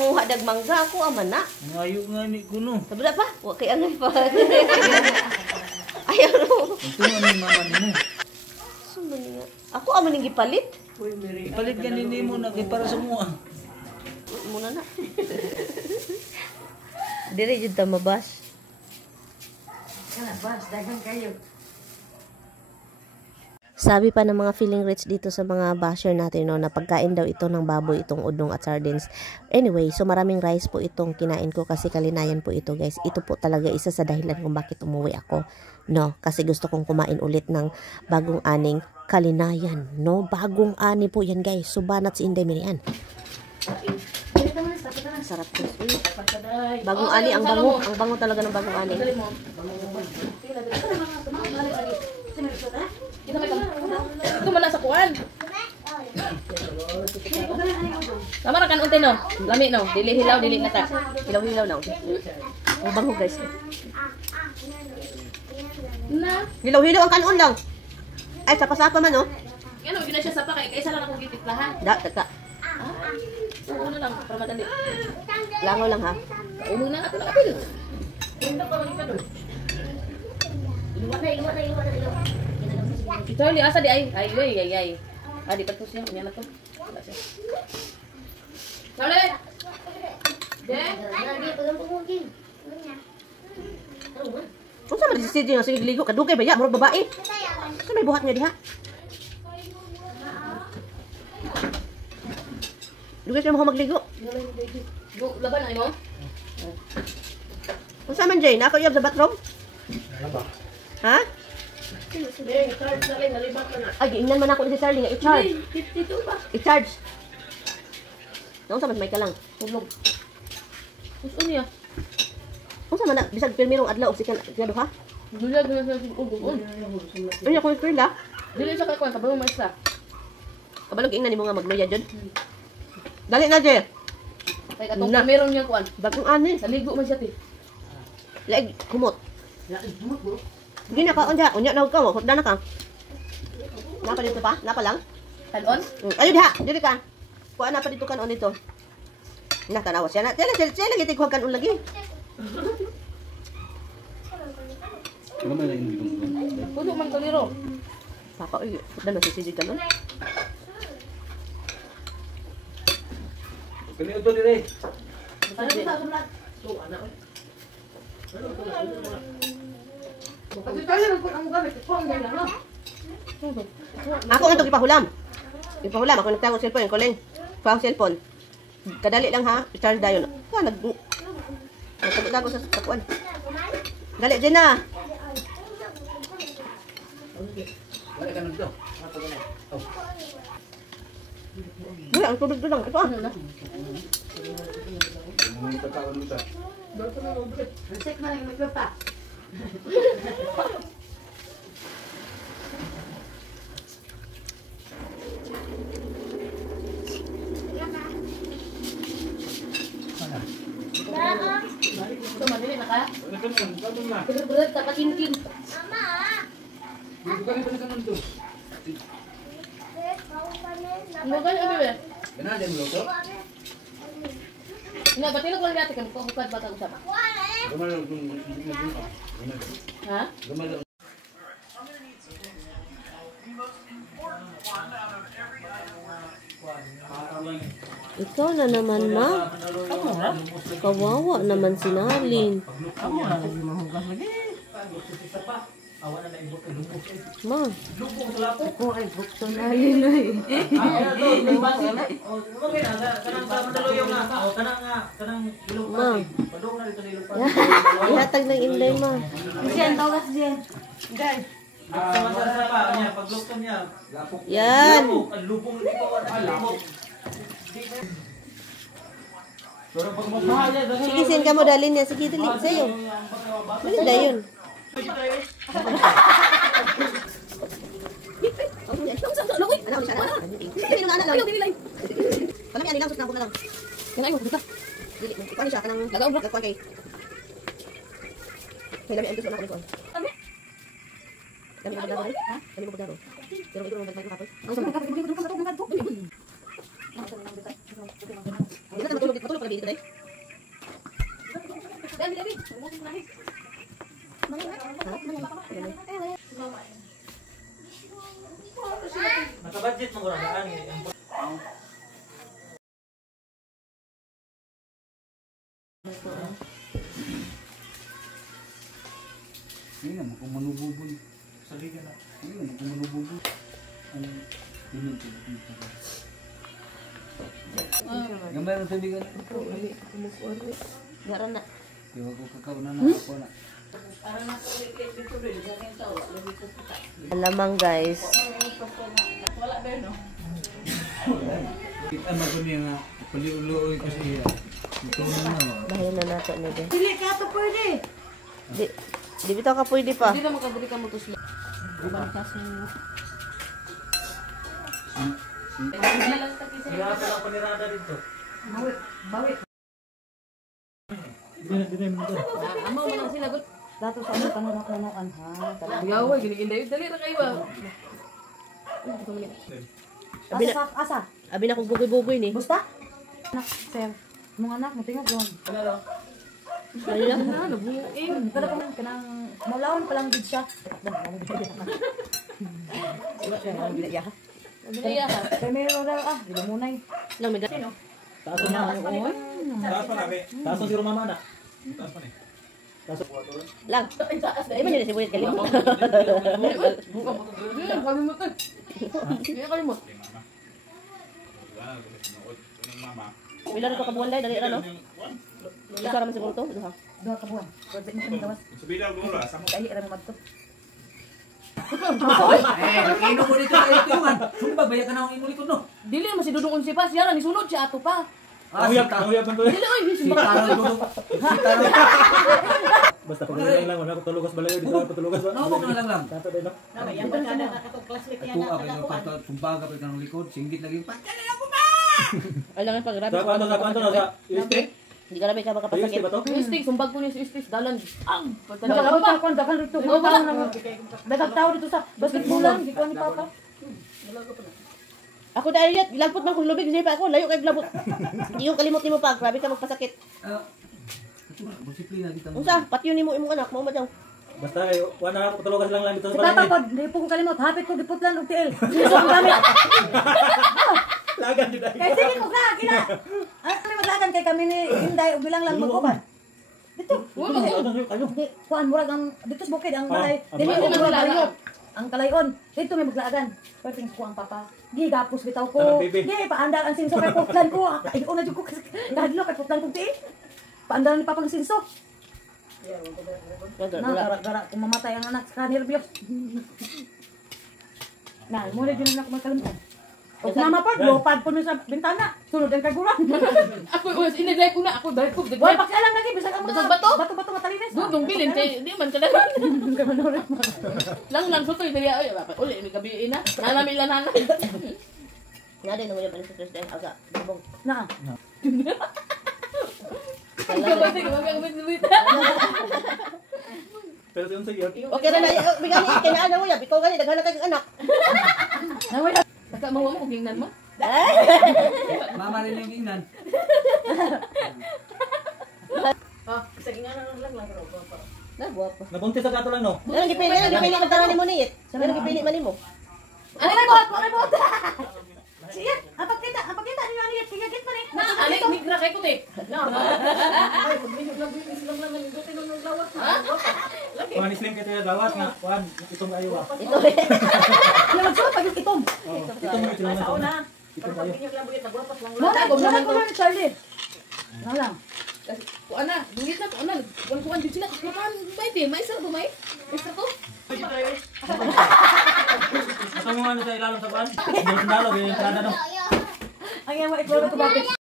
manguha dag mangga ako aman na. Ngayo nga ni kuno. Sabda pa? Wa kay angay pa. Ayaw no. Ito ang mama nimo. Suman nga. Ako aman ning gipalit. Ipalit ganin nimo na kay para sa mo. Muna na. Dire jud ta mabas. Kana bas dagang kayo. Sabi pa ng mga feeling rich dito sa mga basher natin no, na pagkain daw ito ng baboy, itong udong at sardines. Anyway, so maraming rice po itong kinain ko kasi kalinayan po ito guys. Ito po talaga isa sa dahilan kung bakit umuwi ako. No, kasi gusto kong kumain ulit ng bagong aning kalinayan. No, bagong ani po yan guys. Subanat si Inday Mirian. Sarap po. Bagong ani, ang bango. Ang bango talaga ng bagong ani. Ito man sa kuan. Tama ra kan unti no. Lami no. Dili hilaw, dili nata. Hilaw-hilaw na. Ang bango guys. Na. Hilaw-hilaw ang kanon lang. Ay, sapa-sapa man no. Ano gina siya sa pa kay kaysa lang akong gitiplahan. Da, taka. Ano lang para madali. Langaw lang ha. Umo na ato na kapil. Tinda pa man ikado. Iluwat na. Ito li asa di ay. Ay. Ah, di patus niya. Unya na to. Wala siya. Sale. De. Kung saan madisisi nga sige ligo kadugay ba ya murag babae. Sa may buhat nga diha. Dugay siya mo magligo. Laban ay mo. Kung saan man Jay, nakayab sa bathroom? Ha? Ay, giingnan man ako ni si Charlie nga i-charge. I-charge. Kung saan man may ka lang. Tulog. Gusto niya. Kung saan man na, bisag pirmirong adlaw, sikan, ha? Dulag na sa ugon. Ay, ako yung la. Dili sa kakuan, kabalo mo isa. Kabalog ingnan ni mo nga magluya dyan. Dali na, Jay. Kaya katong meron niya kuan. Bagong ani. Naligo man siya ti. Laig, kumot. Hindi na ka, unya na ka, hukda na ka. Napa dito pa? Napa lang? Talon? Ayun ha, dito ka. Kuha na pa dito kanon dito. Nakanawas siya na. Siya lagi tikuha kanon lagi. Ano man ang indong? Puno man kaliro. Papa, uy, hukda na sisig kanon. Kani ito dire. Ako nga itong ipahulam. Ako nagtawag ng cellphone, yung kuling. Pang cellphone. Kadali lang ha, i-charge dayon. Nagtago sa takuan. Dali, dyan na. Wala ka nagdo. Wala, ang tubig doon lang. Ito ah. Ang tataon mo sa. Check na lang yung pa. Ito madali na ka? Kanon na. Berat dapat kinkin. Dito kami pa kanon to. Mo kan abi. Kana din mo to? Nga ba't ko lang kan ko bukad bata usap. Gumal. Ha? Gumal. Ikaw na naman, ma. Kawawa naman si Nalin. Ma. Ako ay bukto Nalin ay. Ma. Ihatag ng Inday, ma. Diyan tawas diyan. Yan. Sige, sin ka mo dalin niya. Sige, dali. Sa'yo. Malinda yun. Dami dito dai. Dami dami. Naka-budget mo ko na eh. Hindi naman kung manububol. Saligan na. Hindi naman kung manububol. Ang yun gamay ng tubigan. Garan na. Diba ko kakaunan na ako na. Alamang guys. Kita mo niya nga. Paliuloy ko siya. Ito na na. Bahayan na nato na din. Dili ka to pwede. Di bitaw ka pwede pa. Hindi na makabili ka mo to sila. Kaya pala panirada dito. Bawit, bawit. Amo mo lang sila gut. Dato sa ano kanunok-nunokan ha. Yawa gini-inday dali ra kay ba. Asa asa. Abi na kong bugoy-bugoy ni. Busta? Anak, sir. Mga anak mo tingog yon. Ayun. Nabuing. Kada pa man kanang maulawon pa lang gid siya. Dili ha. Kay meron daw dili mo nay. Lang may Taas na. Taas pa namin. Taas na si Romama na. Taas pa ni. lang. Di man yun si Bulit kalimot. Buka mo to. Kami mo to. Kaya kami mo. Bila rin ko kabuhan dahil, dali ra no? Isa raman siguro to. Duha. Duha ka buwan. Project mo kami gawas. Sabihin mo ra. Kay ra mo madto. Ino mo dito sa ituan. Sumbag baya ka na ang imulikod no. Dili mo si Dudong Unsi pa. Siya ni sunod siya ato pa. Huyap ng tuloy. Dili oy, Si Tarang dudong. Si Tarang. Basta pag lang, wala ko tulugas balayo dito ako tulugas ba. Nawag na lang. Tato din no. Ako apa yung pagka sumbaga pa ng likod, singgit lagi. Ay lang pag grabe. Sa kwanto na sa USB. Hindi ka namin ka Sa USB makapasakit. ba to? Istig, sumbag ko ni si Istig. Dalan. Ang! Nagkakabot ako ang dakan rito. Dagang tao dito sa basketball lang. Di ko ni Papa. Ako dahil yat, lagpot man kung lubig, hindi pa ako, layo kay labot. Hindi yung kalimot ni mo pa, grabe ka magpasakit. Disiplina kita. Unsa, patyo ni mo imong anak, mo madyaw. Basta kayo, wala ko tulugas lang dito Si sa Papa balay. ko, di po ko kalimot. Hapit ko giputlan og tiil. Siso ang gamit. Lagan din Kay sige ko ka, kina. Ano maglagan kay kami ni Inday ug bilang lang magkuban. Dito. Kayo. Kuan murag ang dito sa bukid ang balay. Ah, Dili ah, mo ah, maglagan. Ang kalayon. Dito may maglagan. Pero tingin ko ang papa. Gigapos bitaw ko. Sarap, baby. Di paandar ang sinso kay putlan ko. Ay una jud ko kadlo kay putlan ko ti. Paandar ni papa ang sinso. Na gara kung mamatay ang anak sa nervyos. Na, muna din na ako magkalimutan. Huwag na mapag, lopad po sa bintana. Sunod ang kaguran. Ako, inagay ko na. Ako, dahil ko. Huwag pakialam lagi, bisag ang Basag bato? bato matalinis. Dudong bilin, di man ka naman. Lang, sutoy, dali ay, uli, may gabiin na. Nanami lang nanan. Nade nung yung sa Thursday, aga, bubong. Na. Pero yun sa iyo. Okay ra na, bigyan ni kay ana mo ya, bitaw gani daghan kay anak. Naway. Taka mawa mo kung gingnan mo. Mama rin yung ingnan. Sa gingnan lang ro. Na guwapo. Nabuntis sa kato lang no. Nang gipili man tara nimo ni. Nang gipili man nimo. Ano na mo? Siya, ang pagkita niyo ani tigagit pa ni. Na, ali, migra kay ko te. Na. Kuhan islim kita yung gawas nga. Kuhan, itong ayo ah. Ito. Ano magsuot pag itom. Itong may tulungan ito na. Itong ayo. Wala ko na Charlie. Ano lang. Kuan na, dulit na kuan na. Kuan din sila. Kuan may din, may sarap may. Isa ko. Ito mo ano sa ilalim sa kuhan. Hindi sandalo, yung entrada no. Ang yawa ikloro to bakit.